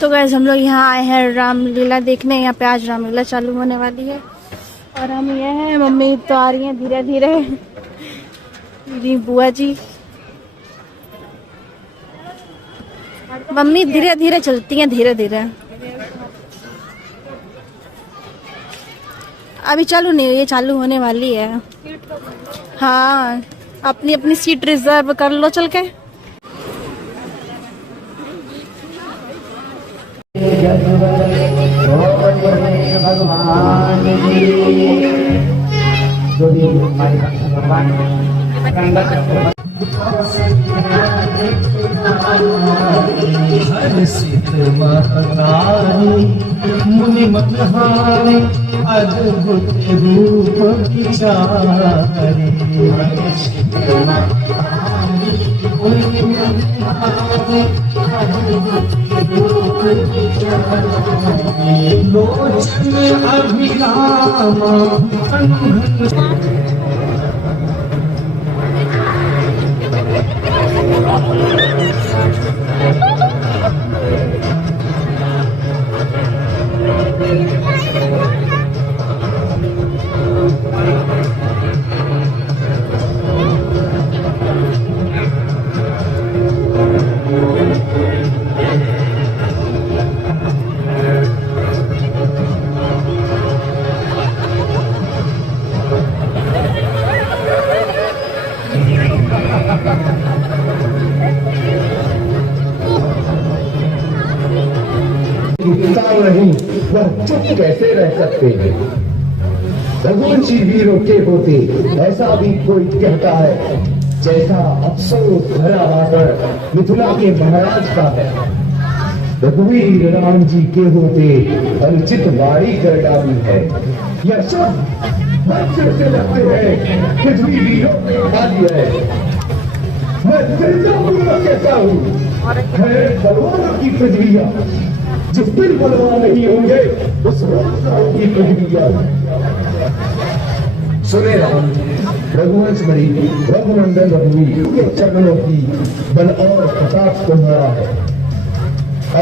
तो गाइस हम लोग यहाँ आए हैं रामलीला देखने। यहाँ पे आज रामलीला चालू होने वाली है और हम ये हैं, मम्मी तो आ रही हैं धीरे धीरे, मेरी बुआ जी। मम्मी धीरे धीरे चलती हैं, धीरे धीरे। अभी चालू नहीं हुई, ये चालू होने वाली है। हाँ, अपनी अपनी सीट रिजर्व कर लो चल के। भगवान मुनि मतहारी अद्भुत रूप विचारे लोचन अभिराम नहीं, वह चुप कैसे रह सकते हैं? रघुवंशी वीरों के होते ऐसा भी कोई कहता है, जैसा अफसोस भरा आकर मिथिला के महाराज का है। रघुवीर राम जी के होते अनुचित वाणी कर डाली है। यह सब मच्छर से लगते हैं, पृथ्वी वीरों ने खा दिया है। मैं पूर्वक कहता हूँ, बलवानों की पृथ्वियां जिस दिन बलवान नहीं होंगे उस रोज होगी पृथ्वियां। सुने राम, रघुवंश मरी रघुनंदन रघुवीर के चरणों की बल और प्रताप तुम्हारा है।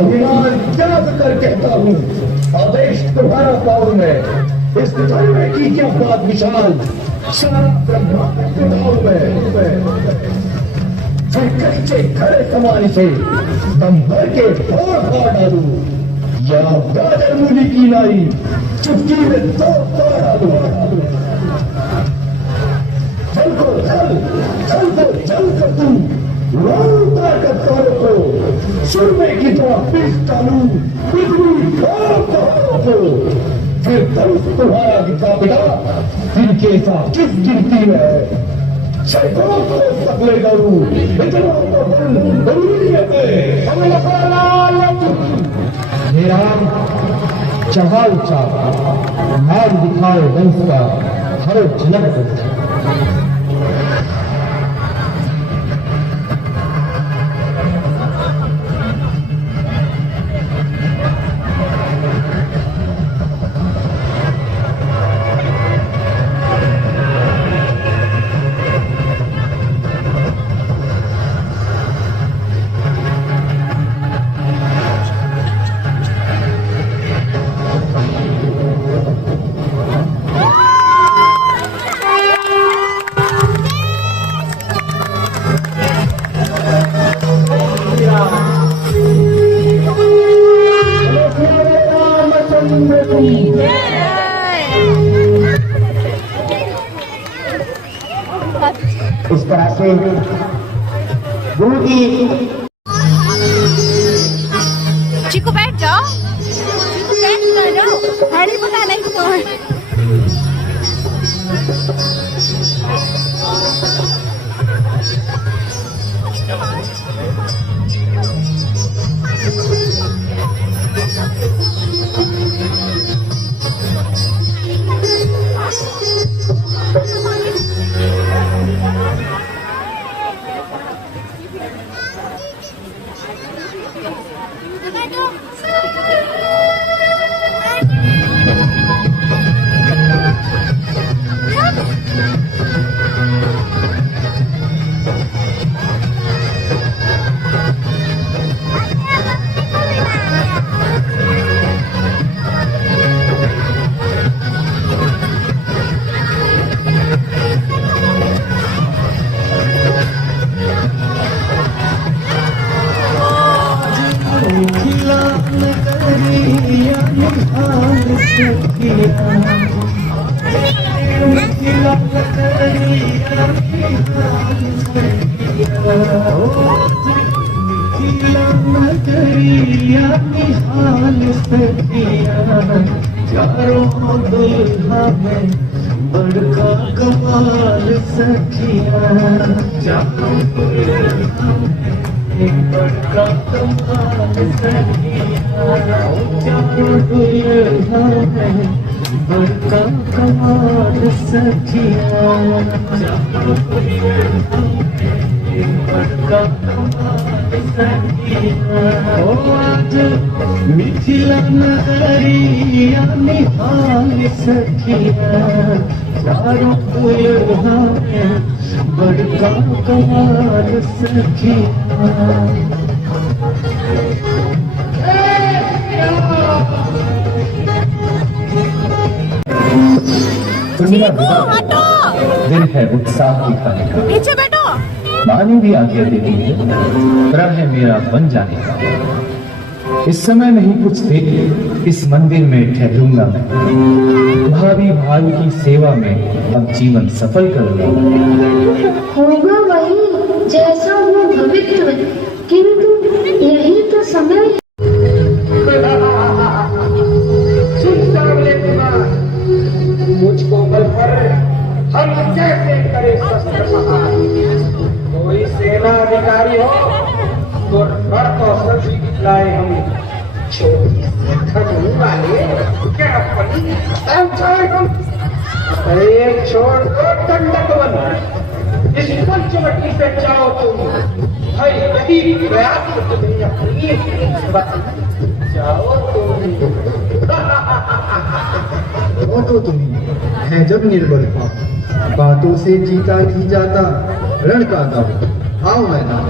अभिमान त्याग कर कहता हूँ, आदेश तुम्हारा पावन है। इस धर्म की क्या बात विशाल, सारा ब्रह्मांड में कच्चे खड़े समान से दम भर के फोड़ फाड़ डालू, या गाजर मूली की लाई चुटकी में दो डालू। चल को चल, चल को चल कर तू उतार कर तारों को सुरमे की तरह पीस डालू, पृथ्वी को फिर धनुष तुम्हारा दिखा बेटा, जिनके साथ किस गिनती में सैकड़ों को सकले डालू। इतना जरूरी है। हे राम, चढ़ाओ चाप मार दिखाए वंश का हर झलक बचा। इस तरह से गुरु की चिकू बैठ जाओ, बैठ जाओ, हरी पता नहीं कौन। निहाल सखिया चारों दुल्हा में बड़का कमाल सखिया चारों दुल्हा में बड़का कमाल सखिया चारों दुल्हा में बड़का कमाल सखिया चारों दुल्हा में बड़का कमाल सखिया ओ आज मिथिला नगरिया निहाल सखिया चारों दुल्हा में बड़का कमाल सखिया दुनिया दिल है उत्साह दिखाने का, पीछे बैठो। वाणी भी आज्ञा देती है प्रण है मेरा बन जाने का। इस समय नहीं कुछ देर इस मंदिर में ठहरूंगा मैं, भाभी भाई की सेवा में अब जीवन सफल करूंगा। होगा वही जैसा वो भविष्य, किंतु यही तो समय मुझको बल पर हम कैसे करें शस्त्र प्रहार। कोई सेना अधिकारी हो तो रण कौशल भी दिखलाए हम। छोटी खड़ू वाले क्या हम अरे छोड़ दो दंडक बन, इस पंचवटी से जाओ तुम। भाई यदि प्रयास तुम्हें अपनी जाओ तुम। तो तुम्हें है जब निर्बल पाप, बातों से जीता नहीं जाता रण का दाव। आओ मैदान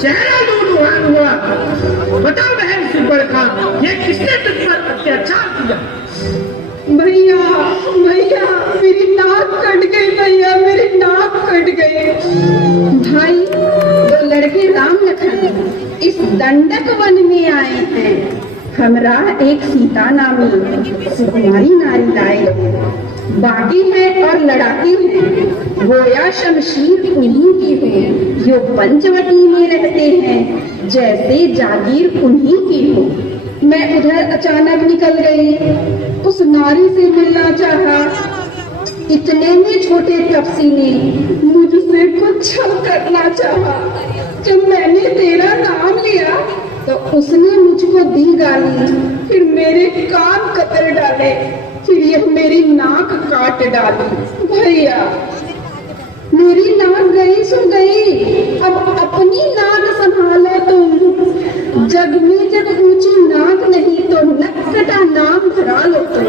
चेहरा लूलुहान हुआ। बताओ बहन सुपर्णखा, ये किसने तुझ पर अत्याचार किया? भैया भैया मेरी नाक कट गई, भैया मेरी नाक कट गई। भाई दो लड़के राम लखन इस दंडक वन में आए हैं। हमरा एक सीता नामी सुकुमारी नारी लाए, बागी है और लड़ाकी है, गोया शमशीर उन्हीं की है। जो पंचवटी में रहते हैं जैसे जागीर उन्हीं की हो। मैं उधर अचानक निकल गई, उस नारी से मिलना चाहा। इतने में छोटे तपसी ने मुझसे कुछ करना चाहा। जब मैंने तेरा नाम लिया तो उसने मुझको दी गाली, फिर मेरे कान कतर डाले, फिर यह मेरी नाक काट डाली। भैया मेरी नाक गई सो गई, अब अपनी नाक संभालो तुम। जग में जब ऊंची नाक नहीं तो नक्कटा नाम धरा लो तुम।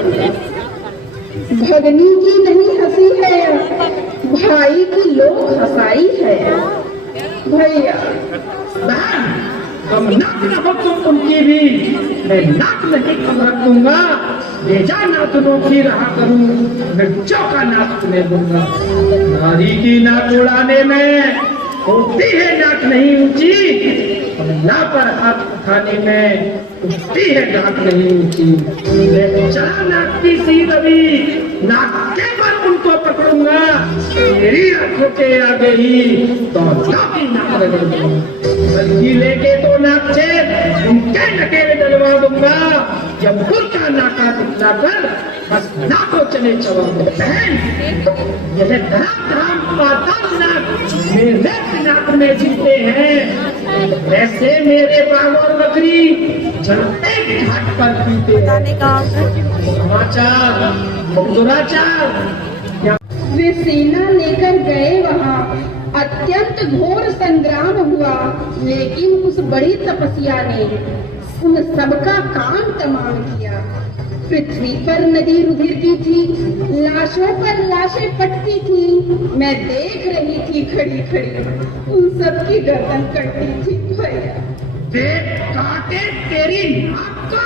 भगनी की नहीं हंसी है, भाई की लोग हंसाई है। भैया कम नाक न हो तुम उनकी भी, मैं नाक नहीं कम रख दूंगा। बेजा नातनों की रहा करूं, मैं चौका नाक तुम्हें दूंगा। नारी की नाक उड़ाने में होती है नाक नहीं ऊंची, और ना पर हाथ उठाने में उठती है नाक नहीं ऊंची। मैं चला नाक की सी रवि, नाक के पर उनको पकड़ूंगा। मेरी आंखों के आगे ही तो नाकी नाक रगड़ दूंगा, बल्कि लेके तो नाक से उनके नकेले डलवा दूंगा। जब खुद का नाका दिखला कर बस नाकों चले चवन बहन, यह धराम धराम पातालनाथ मेरे पिनाक में जीते हैं, वैसे मेरे बाबर बकरी जलते घाट पर पीते हैं। समाचार दुराचार वे सेना लेकर गए वहाँ, अत्यंत घोर संग्राम हुआ, लेकिन उस बड़ी तपस्या ने उन सबका काम तमाम किया। पृथ्वी पर नदी रुधिरती थी, लाशों पर लाशें पटती थी। मैं देख रही थी खड़ी खड़ी, उन सबकी गर्दन कटती थी। भैया देख काटे तेरी नाक का,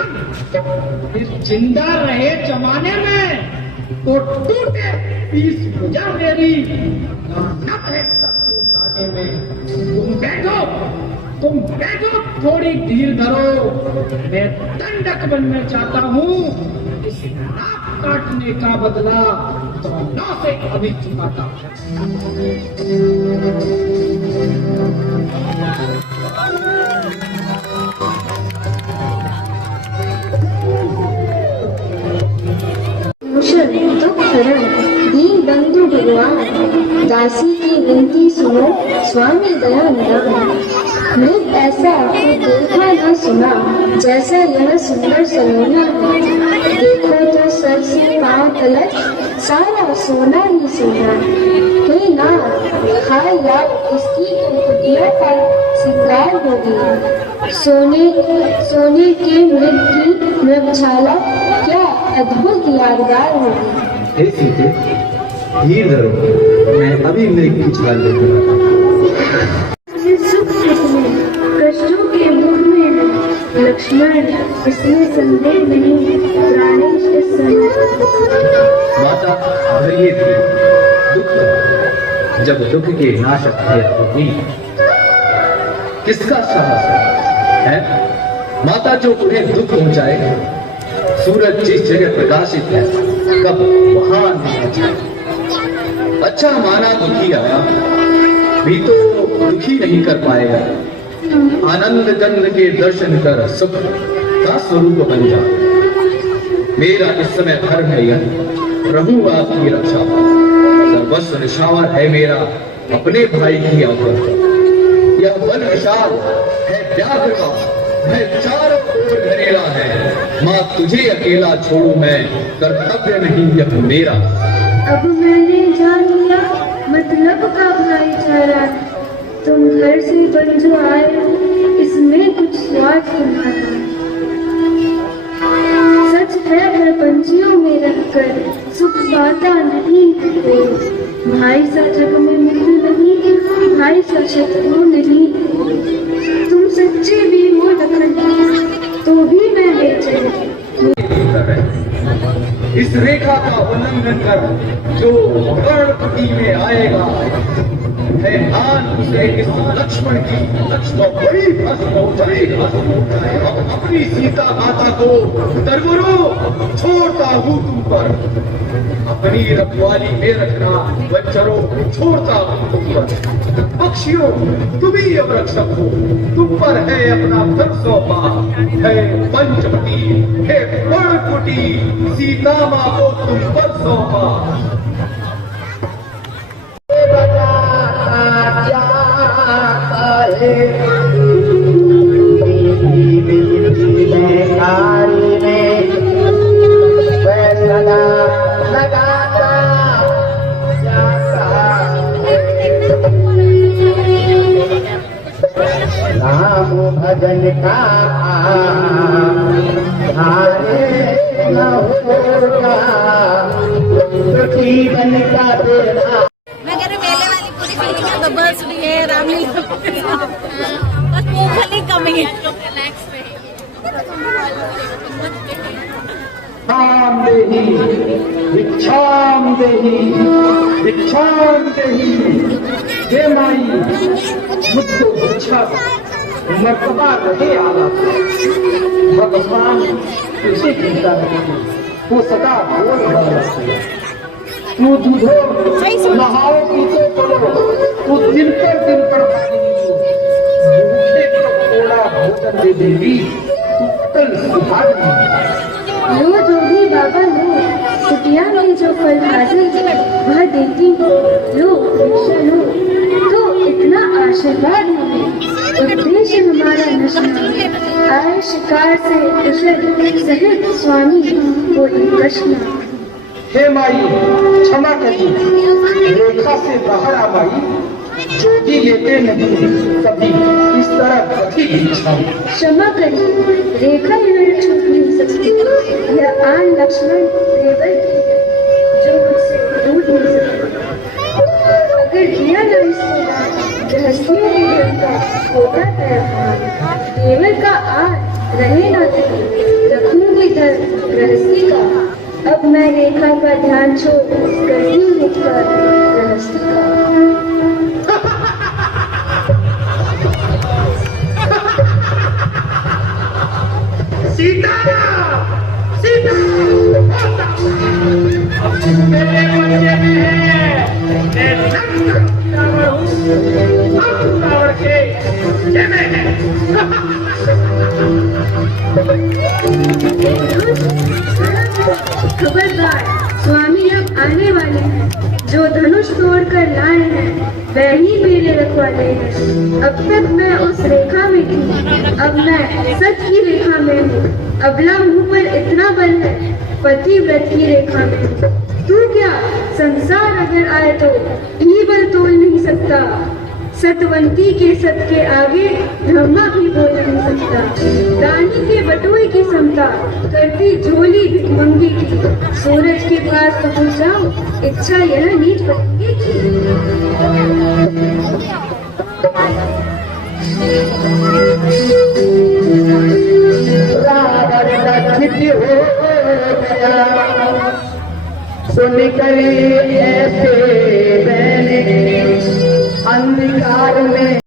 इस जिंदा रहे जमाने में तो टूटे पीस पूजा मेरी न है काटे में। तुम बैठो थोड़ी धीर धरो, मैं दंडक बनने चाहता हूँ। इस नाक काटने का बदला तो नौ से अभी चुकाता दुख हरण दीन बंधु भगवान, दासी की विनती सुनो स्वामी दया निधान। मृत ऐसा देखा न सुना, जैसा यह सुंदर सलोना है। देखो तो सर से पांव तलक सारा सोना ही सोना। हे नाथ, हाय यार इसकी कुटिया पर सिंगार होगी। सोने के मृग की मृगशाला क्या अद्भुत यादगार होगी। हे सीते, धीर धरो, मैं अभी मृग की छाल लेकर आता हूँ। सुख में कष्टों के मुख में लक्ष्मण, इसमें संदेह नहीं, प्राणेश इस समय। माता ये थी दुख, जब दुख के नाशक होती किसका साहस है? माता जो तुम्हें दुख पहुंचाए, सूरज जिस जगह प्रकाशित है कब वहां नहीं जाए। अच्छा माना दुखी आया भी तो दुखी नहीं कर पाएगा। आनंद चंद के दर्शन कर सुख का स्वरूप बन जा। मेरा इस समय धर्म है यह, रहूं आपकी रक्षा। सर्वस्व निशावर है मेरा अपने भाई की आकर। यह वन विशाल है व्याघ्र का, है चारों ओर घनेरा है। माँ तुझे अकेला छोड़ू मैं, कर्तव्य नहीं यह मेरा। अब मैंने जान लिया मतलब का भाईचारा। तुम घर से बन जो आए, इसमें कुछ स्वार्थ तुम्हारा। सच है प्रपंचियों में रखकर सुख पाता नहीं कोई। भाई सा जग में मित्र नहीं, भाई सा शत्रु नहीं। तुम सच्चे भी हो लखन, तो भी मैं बेचैन। इस रेखा का उल्लंघन कर जो कर्णकुटी में आएगा, है आन उसे इस लक्ष्मण की बड़ी भस्म हो जाएगा। अपनी सीता माता को तरवरो छोड़ता हूँ तुम पर, अपनी रखवाली में रखना बच्चरों छोड़ता हूँ तुम पर। पक्षियों तुम ही अब रक्षक हो, तुम पर है अपना धन सौंपा। है पंचवटी, है कर्णकुटी, सीता माँ को तुम पर सौंपा। नाम भजन का न होगा तो जीवन का बेड़ा। मैं कह रही मेले वाली पूरी फीलिंग तो बस भी है रामलीला बस मूंगफली कम ही है। भिक्षाम देहि, भिक्षाम देहि, भिक्षाम देहि। हे माई मुझको भिक्षा मर्तबा रहे आला। भगवान तुझे चिंता रहे, वो सदा बोल रहा है। तू दूधो नहाओ पीछे करो, तू दिन पर भूखे को थोड़ा भोजन दे देगी, तू कल सुहाग लो जो भी बाबा लो, कुटिया में जो फल हाजिर है वह देती हूँ, लो भिक्षा लो। तो इतना आशीर्वाद हमें, उद्देश्य हमारा नशा, आए शिकार से कुशल सहित स्वामी कोई प्रश्न। हे माई क्षमा करिए, रेखा से बाहर आ माई, ज्योति लेते नहीं कभी इस तरह कभी भिक्षा। क्षमा करिए, रेखा यह छूट नहीं सकती, यह आन लक्ष्मण देवर की है जो मुझसे दूर नहीं सकती। अगर दिया न इसको दान, गृहस्थियों के घर का होता त्यौहार। देवर का आर रहे न थे, रखूंगी धर गृहस्थी का। अब मैं रेखा का ध्यान छोड़ करती हूँ गृहस्थी का। सीता सीता मेरे बच्चे में मैं रावण हूँ, रावण के ये मैं है। खबरदार, स्वामी अब आने वाले हैं। जो धनुष तोड़कर लाए हैं वह ही मेरे रखवाले हैं। अब तक मैं उस रेखा में थी, अब मैं सच की रेखा में हूँ। अबला मुंह पर इतना बल है, पतिव्रत की रेखा में हूँ। तू क्या संसार अगर आए तो भी बल तोल नहीं सकता। सतवंती के सत के आगे ब्रह्मा भी बोल नहीं सकता। दानी के बटुए की समता करती झोली भिखमंगी की। सूरज के पास पहुंच जाओ, इच्छा यह नीच पतिए की। रावण लज्जित हो गया, सुनकर ऐसे मैंने अंधकार में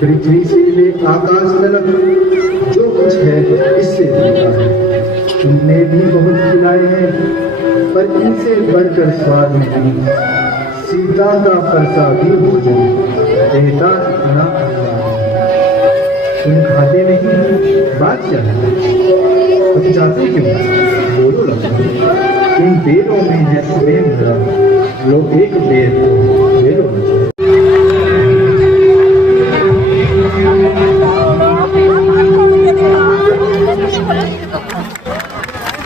पृथ्वी से ले आकाश तक जो कुछ है इससे मीठा है। तुमने भी बहुत खिलाए हैं, पर इनसे बढ़कर स्वाद नहीं। सीता का प्रसादी भोजन देता इतना तुम खाते नहीं, बात क्या है? तुम जाते क्यों? बोलो लक्ष्मण, इन पेड़ों में है प्रेम भरा, लो एक पेड़ ले लो।